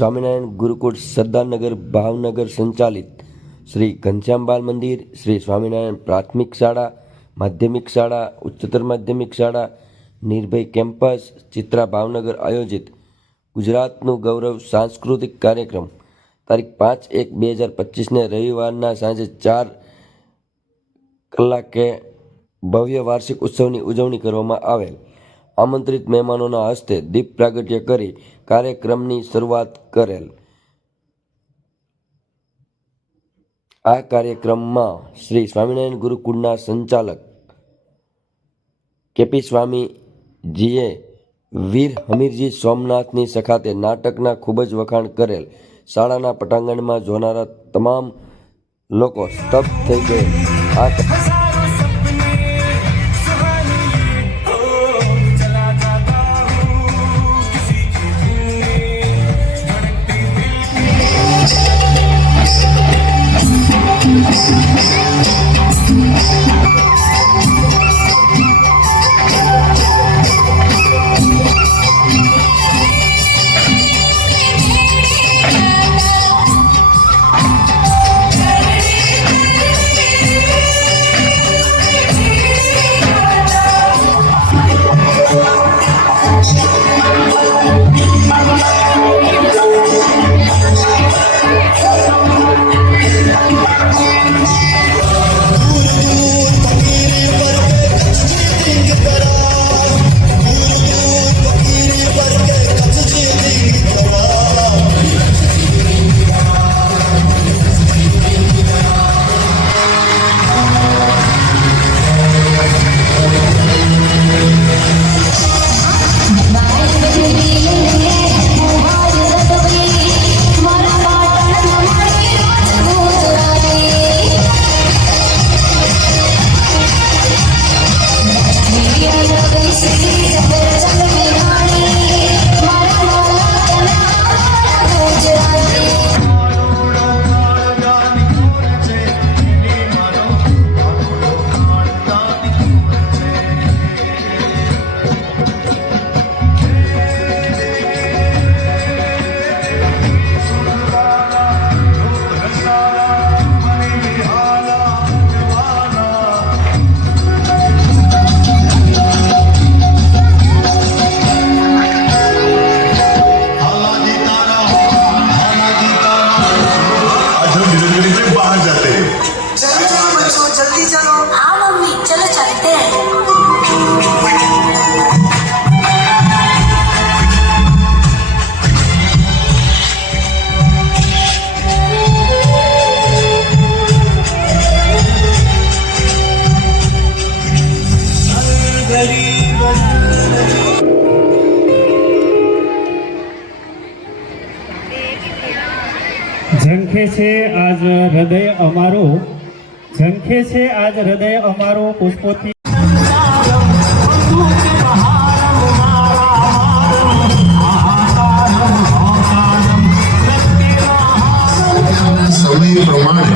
स्वामीनारायण गुरुकुल सरदारनगर भावनगर संचालित श्री घनश्याम बाल मंदिर, श्री स्वामीनारायण प्राथमिक शाळा, माध्यमिक शाळा, उच्चतर माध्यमिक शाळा, निर्भय केम्पस, चित्रा भावनगर आयोजित गुजरातનું गौरव सांस्कृतिक कार्यक्रम तारीख 5/1/2025 ने रविवाરના સાંજે 4 કલાકે ભવ્ય વાર્ષિક ઉત્સવની ઉજવણી કરવામાં આવેલ। આમંત્રિત મહેમાનોના હસ્તે દીપ પ્રાગટ્ય કરી કાર્યક્રમની શરૂઆત કરેલ। આ કાર્યક્રમમાં શ્રી સ્વામિનારાયણ ગુરુકુળના સંચાલક કેપી સ્વામીજીએ વીર હમીરજી સોમનાથની સખાતે નાટકના ખૂબ જ વખાણ કરેલ। શાળાના પટાંગણમાં જોનારા તમામ લોકો સ્તબ્ધ થઈ ગયેલ। ઝંખે છે આજ હૃદય અમારું, ઝંખે છે આજ હૃદય અમારું પુષ્પોથી। સમય પ્રમાણે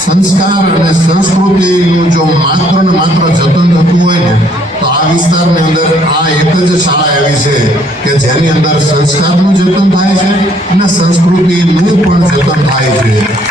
સંસ્કાર અને સંસ્કૃતિનું જો માત્ર ને માત્ર જતન થતું હોય ને તો આ વિસ્તારની અંદર આ એક જ શાળા એવી છે કે જેની અંદર સંસ્કારનું જતન થાય છે અને સંસ્કૃતિનું પણ જતન થાય છે।